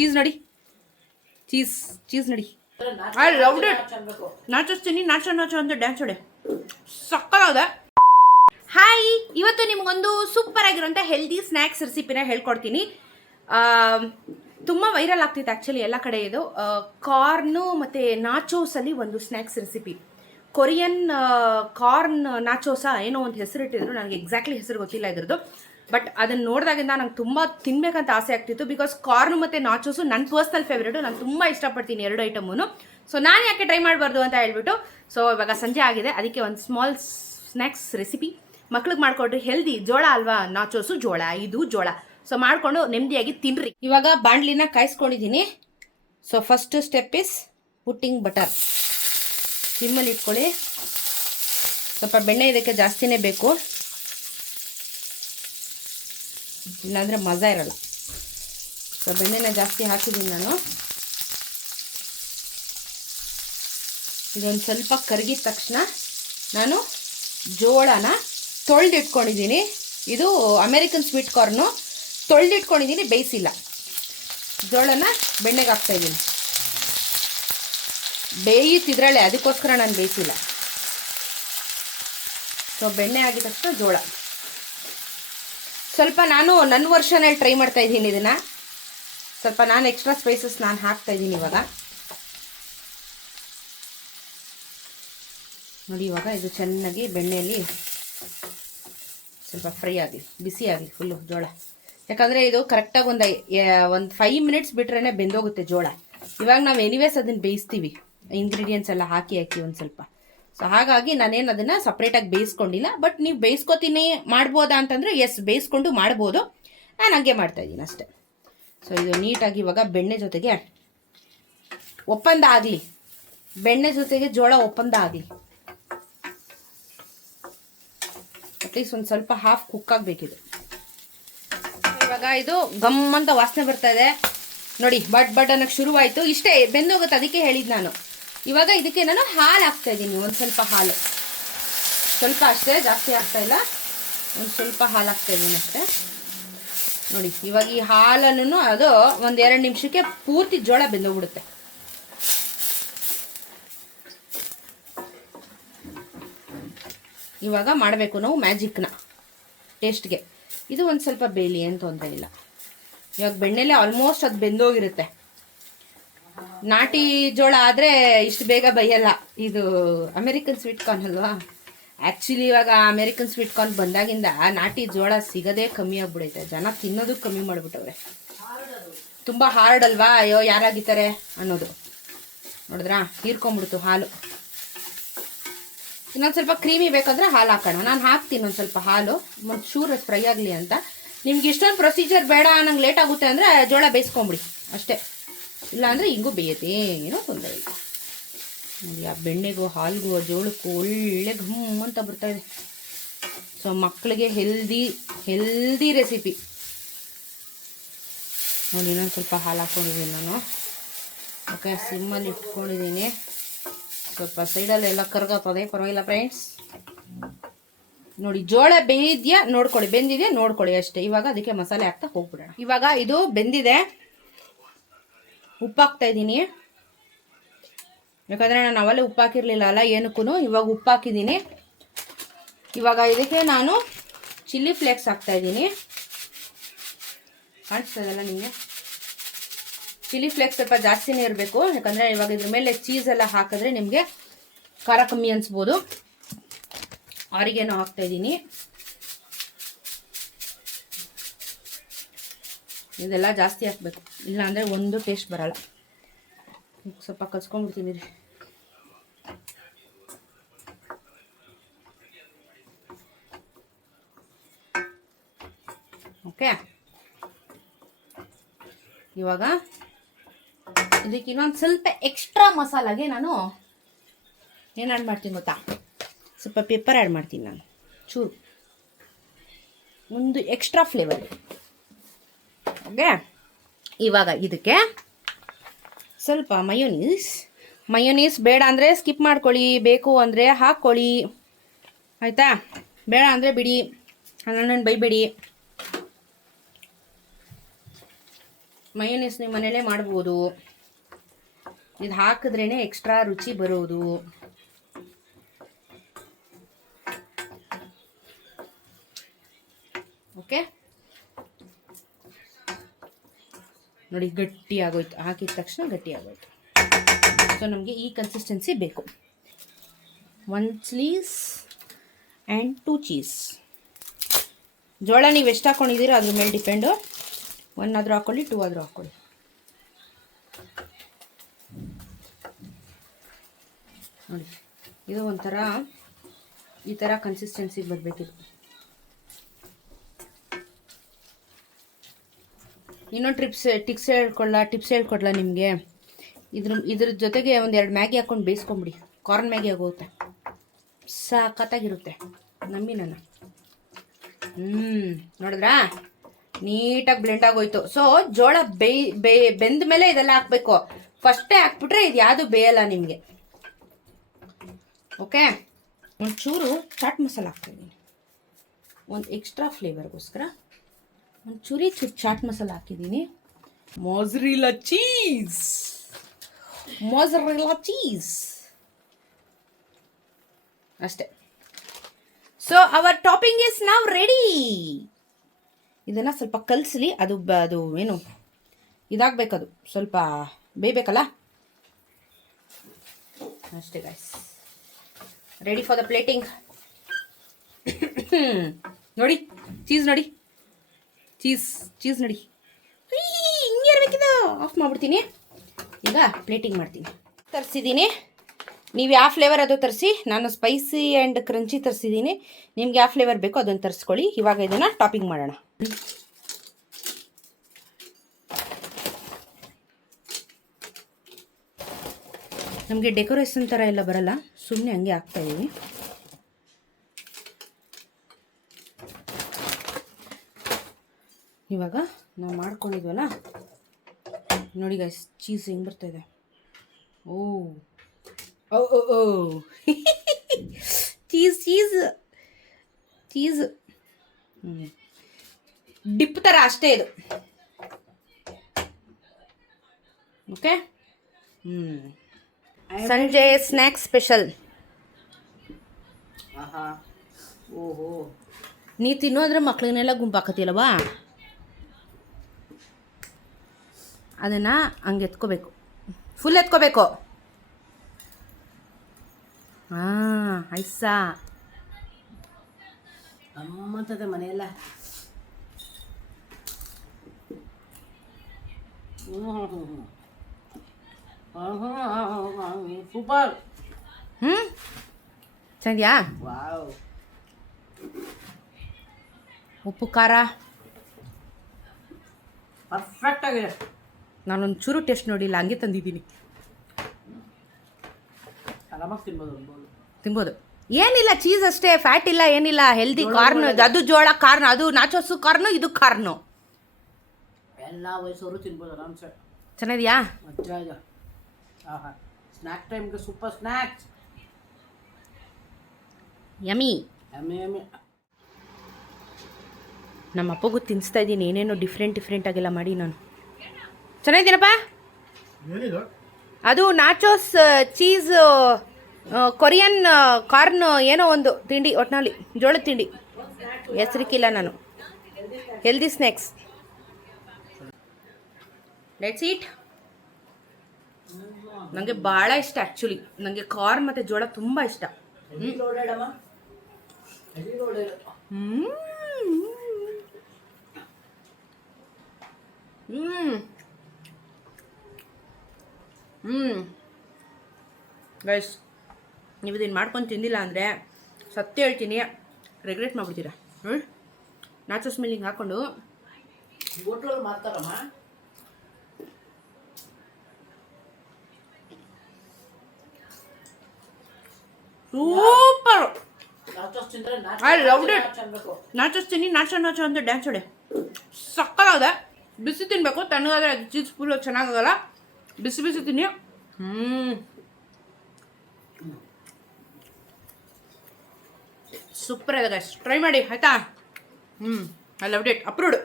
Cheese ನೋಡಿ, cheese ನೋಡಿ. I loved it. Nachos ತಿನ್ನಿ, ನಾಚೋ ಅಂತ ಡ್ಯಾನ್ಸ್ ಹೊಡೆ, ಸಕ್ಕತ್ತಾಗಿದೆ. ಹಾಯ್, ಇವತ್ತು ನಿಮಗೊಂದು ಸೂಪರ್ ಆಗಿರುವಂಥ ಹೆಲ್ದಿ ಸ್ನ್ಯಾಕ್ಸ್ ರೆಸಿಪಿನ ಹೇಳ್ಕೊಡ್ತೀನಿ. ತುಂಬ ವೈರಲ್ ಆಗ್ತಿತ್ತು ಆ್ಯಕ್ಚುಲಿ ಎಲ್ಲ ಕಡೆ. ಇದು ಕಾರ್ನು ಮತ್ತು ನಾಚೋಸಲ್ಲಿ ಒಂದು ಸ್ನ್ಯಾಕ್ಸ್ ರೆಸಿಪಿ. ಕೊರಿಯನ್ ಕಾರ್ನ್ ನಾಚೋಸಾ ಏನೋ ಒಂದು ಹೆಸರಿಟ್ಟಿದ್ರು, ನನಗೆ ಎಕ್ಸಾಕ್ಟ್ಲಿ ಹೆಸರು ಗೊತ್ತಿಲ್ಲ ಇದ್ರದ್ದು. ಬಟ್ ಅದನ್ನು ನೋಡಿದಾಗಿಂದ ನಂಗೆ ತುಂಬ ತಿನ್ನಬೇಕಂತ ಆಸೆ ಆಗ್ತಿತ್ತು. ಬಿಕಾಸ್ ಕಾರ್ನು ಮತ್ತು ನಾಚೋಸು ನನ್ನ ಪರ್ಸ್ನಲ್ ಫೇವ್ರೇಟು. ನಾನು ತುಂಬ ಇಷ್ಟಪಡ್ತೀನಿ ಎರಡು ಐಟಮೂ. ಸೊ ನಾನು ಯಾಕೆ ಟ್ರೈ ಮಾಡಬಾರ್ದು ಅಂತ ಹೇಳ್ಬಿಟ್ಟು, ಸೊ ಇವಾಗ ಸಂಜೆ ಆಗಿದೆ, ಅದಕ್ಕೆ ಒಂದು ಸ್ಮಾಲ್ ಸ್ನ್ಯಾಕ್ಸ್ ರೆಸಿಪಿ ಮಕ್ಳಿಗೆ ಮಾಡಿಕೊಡ್ರಿ. ಹೆಲ್ದಿ, ಜೋಳ ಅಲ್ವಾ ನಾಚೋಸು, ಜೋಳ, ಇದು ಜೋಳ. ಸೊ ಮಾಡಿಕೊಂಡು ನೆಮ್ಮದಿಯಾಗಿ ತಿನ್ನಿರಿ. ಇವಾಗ ಬಾಣಲಿನ ಕಾಯಿಸ್ಕೊಂಡಿದ್ದೀನಿ. So first step is putting butter. ಸಿಮ್ಮಲ್ಲಿ ಇಟ್ಕೊಳ್ಳಿ. ಸ್ವಲ್ಪ ಬೆಣ್ಣೆ ಇದಕ್ಕೆ ಜಾಸ್ತಿನೇ ಬೇಕು, ಇಲ್ಲಾಂದರೆ ಮಜಾ ಇರಲ್ಲ. ಸೊ ಬೆಣ್ಣೆನ ಜಾಸ್ತಿ ಹಾಕಿದ್ದೀನಿ ನಾನು. ಇದೊಂದು ಸ್ವಲ್ಪ ಕರಗಿದ ತಕ್ಷಣ ನಾನು ಜೋಳನ ತೊಳೆದಿಟ್ಕೊಂಡಿದ್ದೀನಿ. ಇದು ಅಮೇರಿಕನ್ ಸ್ವೀಟ್ ಕಾರ್ನು, ತೊಳೆದಿಟ್ಕೊಂಡಿದ್ದೀನಿ, ಬೇಯಿಸಿಲ್ಲ. ಜೋಳನ ಬೆಣ್ಣೆಗೆ ಹಾಕ್ತಾಯಿದ್ದೀನಿ. ಬೇಯಿತಿದ್ರಳೆ, ಅದಕ್ಕೋಸ್ಕರ ನಾನು ಬೇಯಿಸಿಲ್ಲ. ಸೊ ಬೆಣ್ಣೆ ಆಗಿದ ತಕ್ಷಣ ಜೋಳ ಸ್ವಲ್ಪ ನಾನು ನನ್ನ ವರ್ಷನಲ್ಲಿ ಟ್ರೈ ಮಾಡ್ತಾ ಇದ್ದೀನಿ. ಇದನ್ನು ಸ್ವಲ್ಪ ನಾನು ಎಕ್ಸ್ಟ್ರಾ ಸ್ಪೈಸಸ್ ನಾನು ಹಾಕ್ತಾಯಿದ್ದೀನಿ ಇವಾಗ. ನೋಡಿ, ಇವಾಗ ಇದು ಚೆನ್ನಾಗಿ ಬೆಣ್ಣೆಯಲ್ಲಿ ಸ್ವಲ್ಪ ಫ್ರೈ ಆಗಲಿ, ಬಿಸಿ ಆಗಲಿ ಫುಲ್ಲು ಜೋಳ. ಯಾಕಂದರೆ ಇದು ಕರೆಕ್ಟಾಗಿ ಒಂದು 5 ಮಿನಿಟ್ಸ್ ಬಿಟ್ರೇ ಬೆಂದೋಗುತ್ತೆ ಜೋಳ. ಇವಾಗ ನಾವು ಎನಿವೇಸ್ ಅದನ್ನು ಬೇಯಿಸ್ತೀವಿ, ಇಂಗ್ರೀಡಿಯೆಂಟ್ಸ್ ಎಲ್ಲ ಹಾಕಿ ಒಂದು ಸ್ವಲ್ಪ. ಸೊ ಹಾಗಾಗಿ ನಾನೇನು ಅದನ್ನು ಸಪ್ರೇಟಾಗಿ ಬೇಯಿಸ್ಕೊಂಡಿಲ್ಲ. ಬಟ್ ನೀವು ಬೇಯಿಸ್ಕೊತೀನಿ ಮಾಡ್ಬೋದಾ ಅಂತಂದರೆ ಎಸ್, ಬೇಯಿಸ್ಕೊಂಡು ಮಾಡ್ಬೋದು. ನಾನು ಹಂಗೆ ಮಾಡ್ತಾಯಿದ್ದೀನಿ ಅಷ್ಟೆ. ಸೊ ಇದು ನೀಟಾಗಿ ಇವಾಗ ಬೆಣ್ಣೆ ಜೊತೆಗೆ ಒಪ್ಪಂದ ಆಗಲಿ, ಬೆಣ್ಣೆ ಜೊತೆಗೆ ಜೋಳ ಒಪ್ಪಂದ ಆಗಲಿ. ಅಟ್ಲೀಸ್ಟ್ ಒಂದು ಸ್ವಲ್ಪ ಹಾಫ್ ಕುಕ್ ಆಗಬೇಕಿದು. ಇವಾಗ ಇದು ಗಮ್ ಅಂತ ವಾಸನೆ ಬರ್ತಾ ಇದೆ ನೋಡಿ, ಬಟ್ ಅನ್ನೋಕ್ಕೆ ಶುರುವಾಯಿತು. ಇಷ್ಟೇ, ಬೆಂದೋಗುತ್ತೆ, ಅದಕ್ಕೆ ಹೇಳಿದ್ದು ನಾನು. ಇವಾಗ ಇದಕ್ಕೆ ನಾನು ಹಾಲು ಹಾಕ್ತಾಯಿದ್ದೀನಿ. ಒಂದು ಸ್ವಲ್ಪ ಹಾಲು, ಸ್ವಲ್ಪ ಅಷ್ಟೇ, ಜಾಸ್ತಿ ಹಾಕ್ತಾಯಿಲ್ಲ. ಒಂದು ಸ್ವಲ್ಪ ಹಾಲು ಹಾಕ್ತಾಯಿದ್ದೀನಿ ಅಷ್ಟೇ. ನೋಡಿ, ಇವಾಗ ಈ ಹಾಲನ್ನು ಅದು ಒಂದು 2 ನಿಮಿಷಕ್ಕೆ ಪೂರ್ತಿ ಜೋಳ ಬೆಂದೋಗ್ಬಿಡುತ್ತೆ. ಇವಾಗ ಮಾಡಬೇಕು ನಾವು ಮ್ಯಾಜಿಕ್ನ ಟೇಸ್ಟ್ಗೆ. ಇದು ಒಂದು ಸ್ವಲ್ಪ ಬೇಯಲಿ, ಏನು ತೊಂದರೆ ಇಲ್ಲ. ಇವಾಗ ಬೆಣ್ಣೆಲೆ ಆಲ್ಮೋಸ್ಟ್ ಅದು ಬೆಂದೋಗಿರುತ್ತೆ. ನಾಟಿ ಜೋಳ ಆದರೆ ಇಷ್ಟು ಬೇಗ ಬೇಯಲ್ಲ. ಇದು ಅಮೇರಿಕನ್ ಸ್ವೀಟ್ ಕಾರ್ನ್ ಅಲ್ವಾ. ಆ್ಯಕ್ಚುಲಿ ಇವಾಗ ಅಮೇರಿಕನ್ ಸ್ವೀಟ್ ಕಾರ್ನ್ ಬಂದಾಗಿಂದ ನಾಟಿ ಜೋಳ ಸಿಗೋದೇ ಕಮ್ಮಿ ಆಗ್ಬಿಡೈತೆ. ಜನ ತಿನ್ನೋದು ಕಮ್ಮಿ ಮಾಡಿಬಿಟ್ಟವ್ರೆ. ತುಂಬ ಹಾರ್ಡ್ ಅಲ್ವಾ, ಅಯ್ಯೋ ಯಾರಾಗಿದ್ದಾರೆ ಅನ್ನೋದು. ನೋಡಿದ್ರಾ, ಹೀರ್ಕೊಂಬಿಡ್ತು ಹಾಲು. ಇನ್ನೊಂದು ಸ್ವಲ್ಪ ಕ್ರೀಮಿ ಬೇಕಂದ್ರೆ ಹಾಲು ಹಾಕೋಣ. ನಾನು ಹಾಕ್ತೀನಿ ಒಂದು ಸ್ವಲ್ಪ ಹಾಲು, ಒಂದು ಚೂರು ಫ್ರೈ ಆಗಲಿ ಅಂತ. ನಿಮ್ಗೆ ಇಷ್ಟೊಂದು ಪ್ರೊಸೀಜರ್ ಬೇಡ, ನಂಗೆ ಲೇಟ್ ಆಗುತ್ತೆ ಅಂದರೆ ಜೋಳ ಬೇಯಿಸ್ಕೊಂಬಿಡಿ ಅಷ್ಟೇ. ಇಲ್ಲಾಂದರೆ ಹಿಂಗೂ ಬೇಯುತ್ತೆ, ಏನೋ ತೊಂದರೆ ಇಲ್ಲ. ನೋಡಿ, ಆ ಬೆಣ್ಣೆಗೂ ಹಾಲಿಗೂ ಜೋಳಕ್ಕೂ ಒಳ್ಳೆ ಘಮ್ ಅಂತ ಬರ್ತಾಯಿದೆ. ಸೊ ಮಕ್ಕಳಿಗೆ ಹೆಲ್ದಿ ರೆಸಿಪಿ. ನೋಡಿ, ಇನ್ನೊಂದು ಸ್ವಲ್ಪ ಹಾಲು ಹಾಕ್ಕೊಂಡಿದ್ದೀನಿ ನಾನು. ಓಕೆ, ಸಿಮ್ಮಲ್ಲಿ ಇಟ್ಕೊಂಡಿದ್ದೀನಿ. ಸ್ವಲ್ಪ ಸೈಡಲ್ಲೆಲ್ಲ ಕರ್ಗತ್ತದೆ, ಪರವಾಗಿಲ್ಲ ಫ್ರೆಂಡ್ಸ್. ನೋಡಿ, ಜೋಳ ಬೇಯಿದ್ಯಾ ನೋಡ್ಕೊಳ್ಳಿ, ಬೆಂದಿದೆಯಾ ನೋಡ್ಕೊಳ್ಳಿ ಅಷ್ಟೇ. ಇವಾಗ ಅದಕ್ಕೆ ಮಸಾಲೆ ಹಾಕ್ತಾ ಹೋಗ್ಬಿಡೋಣ. ಇವಾಗ ಇದು ಬೆಂದಿದೆ, ಉಪ್ಪು ಹಾಕ್ತಾ ಇದ್ದೀನಿ. ಯಾಕಂದರೆ ನಾನು ಅವಲ್ಲೇ ಉಪ್ಪು ಹಾಕಿರಲಿಲ್ಲ ಅಲ್ಲ ಏನಕ್ಕೂ. ಇವಾಗ ಉಪ್ಪು ಹಾಕಿದ್ದೀನಿ. ಇವಾಗ ಇದಕ್ಕೆ ನಾನು ಚಿಲ್ಲಿ ಫ್ಲೇಕ್ಸ್ ಹಾಕ್ತಾ ಇದ್ದೀನಿ. ಕಾಣಿಸ್ತದಲ್ಲ ನಿಮಗೆ? ಚಿಲ್ಲಿ ಫ್ಲೇಕ್ಸ್ ಸ್ವಲ್ಪ ಜಾಸ್ತಿನೇ ಇರಬೇಕು, ಯಾಕಂದರೆ ಇವಾಗ ಇದ್ರ ಮೇಲೆ ಚೀಸ್ ಎಲ್ಲ ಹಾಕಿದ್ರೆ ನಿಮಗೆ ಖಾರ ಕಮ್ಮಿ ಅನಿಸ್ಬೋದು. ಆರಿಗೇನೋ ಹಾಕ್ತಾ ಇದ್ದೀನಿ. ಇದೆಲ್ಲ ಜಾಸ್ತಿ ಹಾಕಬೇಕು, ಇಲ್ಲಾಂದರೆ ಒಂದು ಟೇಸ್ಟ್ ಬರಲ್ಲ. ಸ್ವಲ್ಪ ಕಲ್ಸ್ಕೊಂಡ್ಬಿಡ್ತೀನಿ ರೀ. ಓಕೆ, ಇವಾಗ ಇದಕ್ಕೆ ಇನ್ನೊಂದು ಸ್ವಲ್ಪ ಎಕ್ಸ್ಟ್ರಾ ಮಸಾಲಾಗೆ ನಾನು ಏನು ಆ್ಯಡ್ ಮಾಡ್ತೀನಿ ಗೊತ್ತಾ? ಸ್ವಲ್ಪ ಪೆಪ್ಪರ್ ಆ್ಯಡ್ ಮಾಡ್ತೀನಿ ನಾನು, ಚೂರು, ಒಂದು ಎಕ್ಸ್ಟ್ರಾ ಫ್ಲೇವರ್. ಓಕೆ, ಇವಾಗ ಇದಕ್ಕೆ ಸ್ವಲ್ಪ ಮಯೋನೀಸ್ ಬೇಡ ಅಂದರೆ ಸ್ಕಿಪ್ ಮಾಡ್ಕೊಳ್ಳಿ, ಬೇಕು ಅಂದರೆ ಹಾಕ್ಕೊಳ್ಳಿ, ಆಯಿತಾ? ಬೇಡ ಅಂದರೆ ಬಿಡಿ, ನನ್ನನ್ನು ಬೈಬೇಡಿ. ಮಯೋನೀಸ್ ನೀವು ಮನೇಲೇ ಮಾಡ್ಬೋದು. ಇದು ಹಾಕಿದ್ರೇ ಎಕ್ಸ್ಟ್ರಾ ರುಚಿ ಬರೋದು. ಓಕೆ, ನೋಡಿ ಗಟ್ಟಿ ಆಗೋಯ್ತು. ಹಾಕಿದ ತಕ್ಷಣ ಗಟ್ಟಿ ಆಗೋಯ್ತು. ಸೊ ನಮಗೆ ಈ ಕನ್ಸಿಸ್ಟೆನ್ಸಿ ಬೇಕು. 1 ಚೀಸ್ ಆ್ಯಂಡ್ 2 ಚೀಸ್. ಜೋಳ ನೀವು ಎಷ್ಟು ಹಾಕ್ಕೊಂಡಿದ್ದೀರೋ ಅದ್ರ ಮೇಲೆ ಡಿಪೆಂಡು. 1 ಆದರೂ ಹಾಕ್ಕೊಳ್ಳಿ, 2 ಆದರೂ ಹಾಕ್ಕೊಳ್ಳಿ. ನೋಡಿ, ಇದು ಒಂಥರ ಈ ಥರ ಕನ್ಸಿಸ್ಟೆನ್ಸಿಗೆ ಬರಬೇಕಿದು. ಇನ್ನೊಂದು ಟಿಪ್ಸ್ ಹೇಳ್ಕೊಡ್ಲಾ ನಿಮಗೆ. ಇದ್ರ ಜೊತೆಗೆ 1-2 ಮ್ಯಾಗಿ ಹಾಕ್ಕೊಂಡು ಬೇಯಿಸ್ಕೊಂಬಿಡಿ. ಕಾರ್ನ್ ಮ್ಯಾಗಿ ಆಗೋಗುತ್ತೆ, ಸಖತ್ತಾಗಿರುತ್ತೆ, ನಂಬಿ ನನ್ನ. ನೋಡಿದ್ರಾ, ನೀಟಾಗಿ ಬ್ಲೆಂಡ್ ಆಗೋಯ್ತು. ಸೊ ಜೋಳ ಬೆಂದ ಮೇಲೆ ಇದೆಲ್ಲ ಹಾಕಬೇಕು. ಫಸ್ಟೇ ಹಾಕ್ಬಿಟ್ರೆ ಇದು ಯಾವುದು ಬೇಯಲ್ಲ ನಿಮಗೆ. ಓಕೆ, ಒಂಚೂರು ಚಾಟ್ ಮಸಾಲ ಹಾಕ್ತಿದ್ದೀನಿ, ಒಂದು ಎಕ್ಸ್ಟ್ರಾ ಫ್ಲೇವರ್ಗೋಸ್ಕರ ಒಂಚೂರು ಚಾಟ್ ಮಸಾಲ ಹಾಕಿದ್ದೀನಿ. ಮೊಜರೆಲ್ಲಾ ಚೀಸ್ ಅಷ್ಟೇ. ಸೊ ಅವರ್ ಟಾಪಿಂಗ್ ಇಸ್ ನಾವ್ ರೆಡಿ. ಇದನ್ನು ಸ್ವಲ್ಪ ಕಲಸಲಿ. ಅದು ಏನು ಇದಾಗಬೇಕು, ಅದು ಸ್ವಲ್ಪ ಬೇಯಬೇಕಲ್ಲ, ಅಷ್ಟೇ guys. Ready for the plating. ನೋಡಿ ಚೀಸ್, ನೋಡಿ ಚೀಸ್ ನೋಡಿ, ಹಿಂಗೆ ಇರಬೇಕಿದು. ಆಫ್ ಮಾಡಿಬಿಡ್ತೀನಿ. ಈಗ ಪ್ಲೇಟಿಂಗ್ ಮಾಡ್ತೀನಿ. ತರಿಸಿದ್ದೀನಿ, ನೀವು ಯಾವ ಫ್ಲೇವರ್ ಅದು ತರಿಸಿ. ನಾನು ಸ್ಪೈಸಿ ಆ್ಯಂಡ್ ಕ್ರಂಚಿ ತರಿಸಿದ್ದೀನಿ. ನಿಮ್ಗೆ ಯಾವ ಫ್ಲೇವರ್ ಬೇಕೋ ಅದನ್ನು ತರಿಸ್ಕೊಳ್ಳಿ. ಇವಾಗ ಇದನ್ನು ಟಾಪಿಂಗ್ ಮಾಡೋಣ. ನಮಗೆ ಡೆಕೋರೇಷನ್ ಥರ ಎಲ್ಲ ಬರಲ್ಲ, ಸುಮ್ಮನೆ ಹಂಗೆ ಹಾಕ್ತಾಯಿದ್ದೀವಿ. ಇವಾಗ ನಾವು ಮಾಡ್ಕೊಂಡಿದ್ವಲ್ಲ, ನೋಡಿ ಗೈಸ್, ಚೀಸ್ ಹೆಂಗೆ ಬರ್ತಾಯಿದೆ. ಓ ಚೀಸ್ ಡಿಪ್ ಥರ ಅಷ್ಟೇ ಇದು. ಓಕೆ, ಸಂಜೆ ಸ್ನ್ಯಾಕ್ಸ್ ಸ್ಪೆಷಲ್. ಓಹೋ, ನೀ ತಿನ್ನೋದ್ರೆ ಮಕ್ಳಿಗೆಲ್ಲ ಗುಂಪಾಕತಿಲ್ಲವಾ, ಅದನ್ನು ಹಂಗೆ ಎತ್ಕೋಬೇಕು, ಫುಲ್ ಎತ್ಕೋಬೇಕು. ಐಸಾ ನಮ್ಮಂತದೆ ಮನೆಯಲ್ಲ. ಸೂಪರ್. ಚೆನ್ನಾಗಿದೆಯಾ? ಉಪ್ಪು ಖಾರ ಪರ್ಫೆಕ್ಟ್ ಆಗಿದೆ. ನಾನೊಂದು ಚೂರು ಟೇಸ್ಟ್ ನೋಡಿಲ್ಲ, ಹಂಗೆ ತಂದಿದ್ದೀನಿ. ತಿನ್ಬೋದು, ಏನಿಲ್ಲ, ಚೀಸ್ ಅಷ್ಟೇ, ಫ್ಯಾಟ್ ಇಲ್ಲ, ಏನಿಲ್ಲ, ಹೆಲ್ದಿ. ಕಾರ್ನ್, ಅದು ಜೋಳ ಕಾರ್ನ್, ಅದು ನಾಚೋಸು ಕಾರ್ನು, ಇದು ಕಾರ್ನು. ಎಲ್ಲ ವಯಸ್ಸವರು ತಿನ್ಬೋದು ಆರಾಮ್ಸೆ. ಚೆನ್ನಾಗಿದೆಯಾ? ಸ್ನ್ಯಾಕ್ ಟೈಮ್ಗೆ ಸೂಪರ್ ಸ್ನ್ಯಾಕ್ಸ್. ಯಮಿ. ನಮ್ಮ ಅಪ್ಪಗೂ ತಿನ್ನಿಸ್ತಾ ಇದ್ದೀನಿ ಏನೇನೋ ಡಿಫ್ರೆಂಟಾಗೆಲ್ಲ ಮಾಡಿ. ನಾನು ಚೆನ್ನಾಗಿದ್ದೀನಪ್ಪ. ಅದು ನಾಚೋಸ್ ಚೀಸ್ ಕೊರಿಯನ್ ಕಾರ್ನ್ ಏನೋ ಒಂದು ತಿಂಡಿ, ಒಟ್ಟಿನಲ್ಲಿ ಜೋಳದ ತಿಂಡಿ, ಹೆಸರಿಕ್ಕಿಲ್ಲ ನಾನು. Healthy snacks. ಲೆಟ್ಸ್ ಈಟ್. ನನಗೆ ಭಾಳ ಇಷ್ಟ ಆ್ಯಕ್ಚುಲಿ. ನನಗೆ ಕಾರ್ನ್ ಮತ್ತು ಜೋಳ ತುಂಬ ಇಷ್ಟ. ಗೈಸ್, ನೀವು ಇದನ್ನು ಮಾಡ್ಕೊಂಡು ತಿಂದಿಲ್ಲ ಅಂದರೆ ಸತ್ಯ ಹೇಳ್ತೀನಿ, ರೆಗ್ರೆಟ್ ಮಾಡಿಬಿಡ್ತೀರಾ. ನೋಡಿ, ನಾಚೋಸ್ ಮೇಲೆ ಹಿಂಗೆ ಹಾಕ್ಕೊಂಡು ಹೋಟ್ಲಲ್ಲಿ ಮಾಡ್ತಾರಮ್ಮ. Super. I loved it. Nachos ತಿನ್ನಿ, ನಾಚೋ ಅಂತ ಡ್ಯಾನ್ಸ್ ಹೊಡೆ, ಸಕ್ಕತ್ತಾಗಿದೆ. ಬಿಸಿ ತಿನ್ನಬೇಕು, ತಣ್ಣಗಾದರೆ ಅದು ಚೀಸ್ ಫುಲ್ಲು ಚೆನ್ನಾಗಾಗಲ್ಲ. ಬಿಸಿ ತಿನ್ನಿ. ಸೂಪರ್ ಆಗಿದೆ ಗೈಸ್, ಟ್ರೈ ಮಾಡಿ ಆಯಿತಾ. I loved it. ಅಪ್ರೂವ್ಡ್.